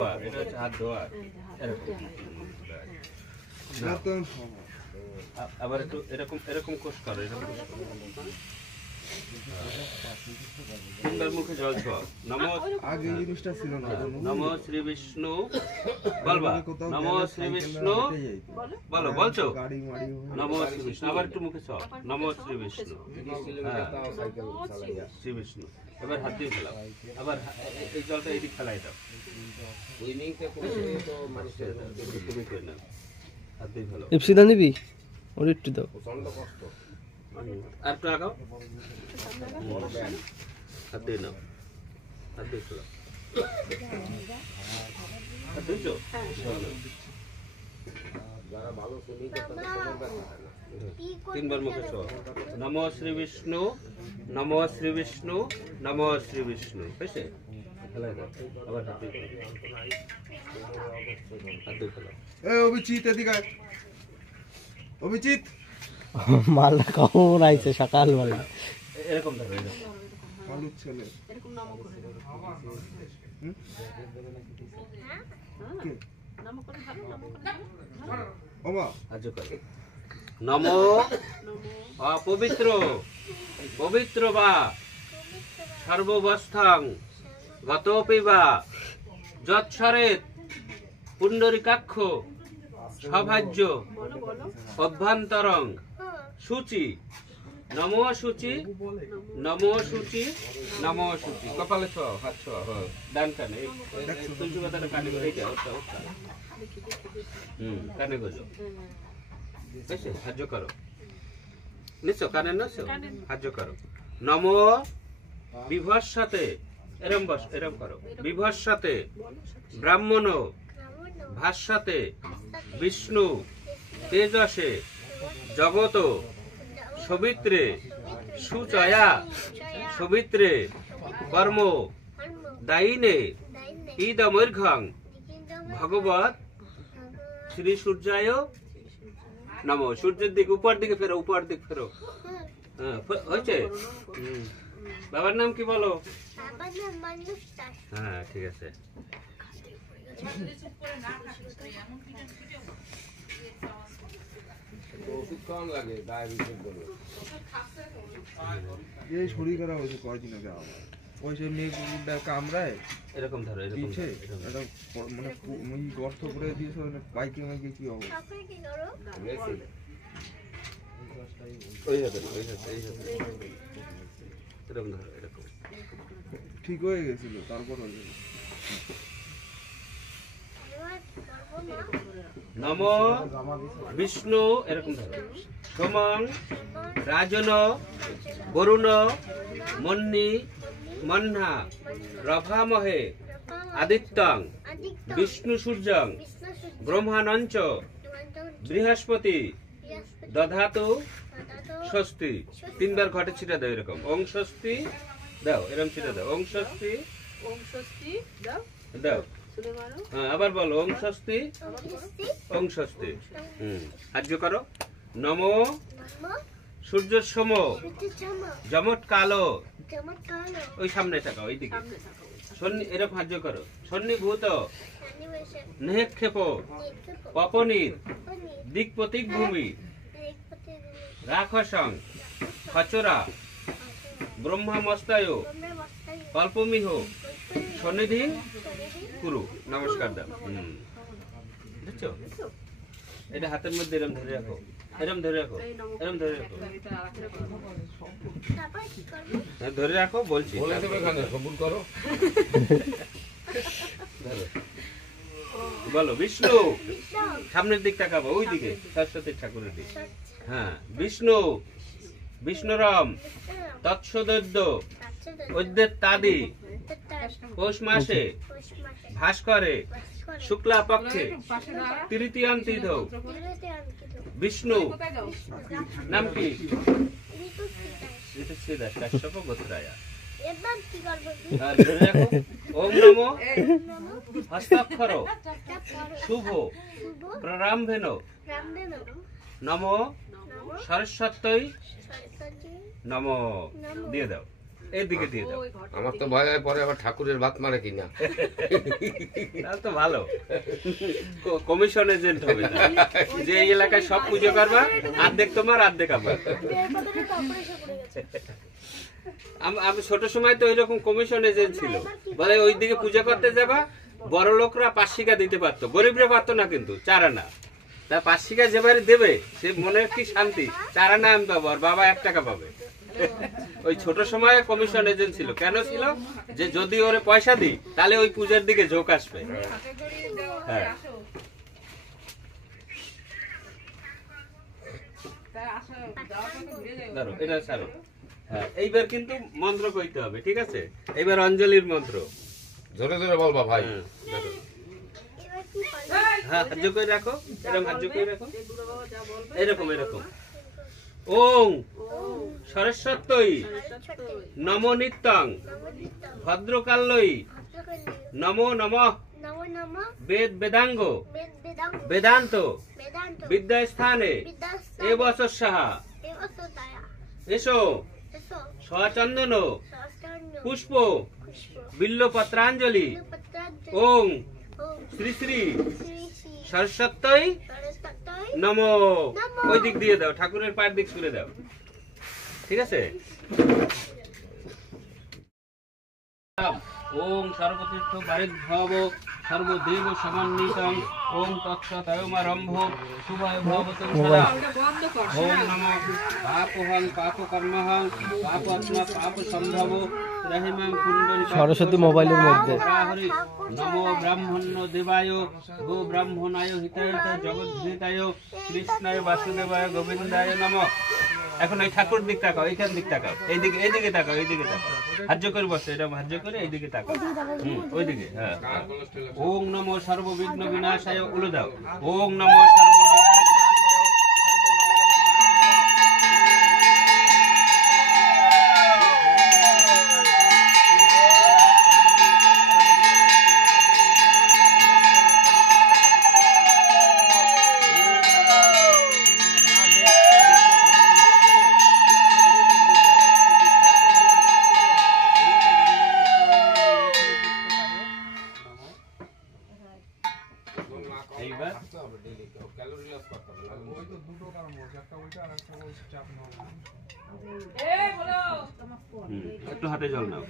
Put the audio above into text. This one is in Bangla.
এটা হচ্ছে হাত ধোয়া এরকম। আবার একটু এরকম এরকম কোষ করো, এরকম তিনবার মুখে জল ছোঁয়া। নমো আগে জিনিসটা ছিল না। নমো শ্রী বিষ্ণু বলবা, নমো শ্রী বিষ্ণু বলো, বলছো নমো শ্রী বিষ্ণু। আবার একটু মুখে ছোঁয়া, নমো শ্রী বিষ্ণু। শ্রী বিষ্ণু। এবার হাত দিয়ে ফেলাও, আবার এই জলটা এদিক ফেলাই দাও। ইপসিদা নিবি ওর একটু দাও, আর একটু আগাও, হাত দিয়ে নাও, হাত দিয়ে ফেলাও, হাত দিয়েছো? তিনবার মুখে ছোঁয়া, নমো শ্রী বিষ্ণু, নমো শ্রী বিষ্ণু, নমো শ্রী বিষ্ণু। হয়েছে? আবার হাত দিয়ে ফেলাও, হাত দিয়ে ফেলাও। অভিজিৎ এদিকে আয়। অভিজিৎ মালটা কখন আইছে সকালবেলা। এরকম ধরো, এরকম কালুর ছেলে এরকম নাম করে দাও। নাম করে ভালো, নাম করে ভালো। ওমা আজ করে নমো অপবিত্র পবিত্র বা সর্ববস্থাং গতপি বা যৎসরেত পুণ্ডরিকাক্ষ সভাজ্য অভ্যন্তরং শুচি নমো শুচি, নমো শুচি, নমো শুচি। কপালে ছোঁয়াও, হাত ছোঁয়াও, ডান কানে তুলসী পাতাটা কানে কানে গোজো। সাহায্য করো, নিশ্চয় কানে নছো, সাহায্য করো। নমো বিভস্যতে, এরম বস, এরম করো। বিভস্যতে ব্রাহ্মণ ভাস্যতে বিষ্ণু তেজসে জগত সবিত্রে সুচয়া সবিত্রে কর্ম দায়িনে ইদমৈর্ঘং ভগবত শ্রী সূর্যায় নমো। সূর্যের দিকে, উপর দিকে ফেরো, উপর দিকে ফেরো। হয়েছে? বাবার নাম কি বলো? হ্যাঁ ঠিক আছে। এই শরীর খারাপ হয়েছে কয়েকদিন আগে আমার, ওই সে মেয়ে কুকুরটা কামড়ায় এরকম ধরো, এরকম দিচ্ছে, মানে গর্ত করে দিয়েছে, বাইকে মাইকে কি হবে। ওই হাতে, ওই হাতে, এই হাতে, এরকম ধরো, এরকম। ঠিক হয়ে গেছিল, তারপর হয়ে গেল। নমো বিষ্ণু, এরকম ধরো। সোমং রাজন বরুণ মন্নি মন্না রভামহে আদিত্যং বিষ্ণু সূর্যং ব্রহ্মানঞ্চ বৃহস্পতি দধাতু স্বস্তি। তিনবার ঘটে ছিটা দাও, এরকম। ওং স্বস্তি দাও, এরকম ছিটা দাও। ওং স্বস্তি, ওম স্বস্তি দাও, দাও। শুনে মারো। হ্যাঁ আবার বলো, ওং স্বস্তি, ওং স্বস্তি। সাহায্য করো। নমো সূর্য সম জমট কালো, ওই সামনে থাকা, ওই দিকে এরকম সাহায্য করো। সন্নিভূত নিক্ষেপ পপনীর দিক প্রতীক ভূমি রাক্ষসং খচরা ব্রহ্মামস্তায় কল্পমিহ সন্নিধি কুরু। নমস্কার দাও। বুঝছো? এটা হাতের মধ্যে এরম ধরে রাখো, এরম ধরে রাখো, এরম ধরে রাখো, ধরে রাখো বলছি। বলো বিষ্ণু, সামনের দিক তাকাবো, ওই দিকে সরস্বতী ঠাকুরের দিক। হ্যাঁ বিষ্ণু, বিষ্ণুরাম তৎসদৈদ্য অদ্যেত্তাদি পৌষ মাসে ভাস্করে শুক্লা পক্ষে তৃতীয়ান্তিধ বিষ্ণু নাম কি? ঋতুশ্রীদাস কাশ্যপ গোত্রায়া। ওম নমো হস্তাক্ষর শুভ প্রারম্ভেন নমো সরস্বত্যই নমো দিয়ে দাও। এইদিকে দিয়ে দাও। ওই ঘরটা আমার তো ভয় হয় পরে আবার ঠাকুরের ভাত মারে কিনা। তাহলে তো ভালো, কমিশন এজেন্ট হবে না। যে এই এলাকায় সব পুজো করবা, অর্ধেক তোমার অর্ধেক আমার। আমি ছোট সময় তো ওইরকম কমিশন এজেন্ট ছিল, বলে ওইদিকে পুজো করতে যাবা, বড় লোকরা 5 শিকা দিতে পারতো, গরিবরা পারতো না, কিন্তু 4 আনা। তা 5 শিকা যেবারে দেবে সে মনে কি শান্তি, 4 আনা আমি পাবো আর বাবা 1 টাকা পাবে। ওই ছোট সময়ে কমিশন এজেন্ট ছিল, কেন ছিল? যে যদি ওরে পয়সা দিই তাহলে ওই পূজার দিকে ঝোঁক আসবে। হ্যাঁ, ধরো এটা ছাড়ো। হ্যাঁ, এইবার কিন্তু মন্ত্র কইতে হবে, ঠিক আছে? এইবার অঞ্জলির মন্ত্র। জোরে জোরে বলবা ভাই। হ্যাঁ, ধরো। হ্যাঁ, হাত করে রাখো, এরকম হাত করে রাখো, এরকম এরকম। ওং সরস্বত্যই নমো নিত্যং ভদ্রকাল্যই নমো নমঃ বেদ বেদাঙ্গ বেদান্ত বিদ্যাস্থানে এ বছর সাহা এসো সচন্দন পুষ্প বিল্ল পত্রাঞ্জলি ওং শ্রী শ্রী সরস্বত্যই নমো। ওই দিক দিয়ে দাও, ঠাকুরের পায়ের দিক সরে দাও, ঠিক আছে? ওম সর্বতীর্থ বারিদ্ভব সর্বদেব সমন্বিতং ওম তৎসৎ-অয়মারম্ভ শুভায় ভবতু সদা। ওম নমো পাপহং পাপকর্মহং পাপাত্মা পাপসম্ভব রহিমাং কুণ্ডলিকা সরস্বতী মোবাইলের মধ্যে। হরি নমো ব্রাহ্মণ্য দেবায় গো ব্রাহ্মণায় হিতায় জগদ্ধিতায় কৃষ্ণায় বাসুদেবায় গোবিন্দায় নমঃ। এখন ওই ঠাকুর দিক তাকাও, এইখান দিক তাকাও, এইদিকে এইদিকে তাকাও, এইদিকে তাকাও, হাজ্য করে বসো, এটা হাজ্য করে এইদিকে তাকাও, ওইদিকে। হ্যাঁ, ওং নমো সর্ববিঘ্ন বিনাশায় উলো দাও। ওং নমো সর্ববিঘ্ন বিনাশায় এইবার একটু হাতে জল নাও।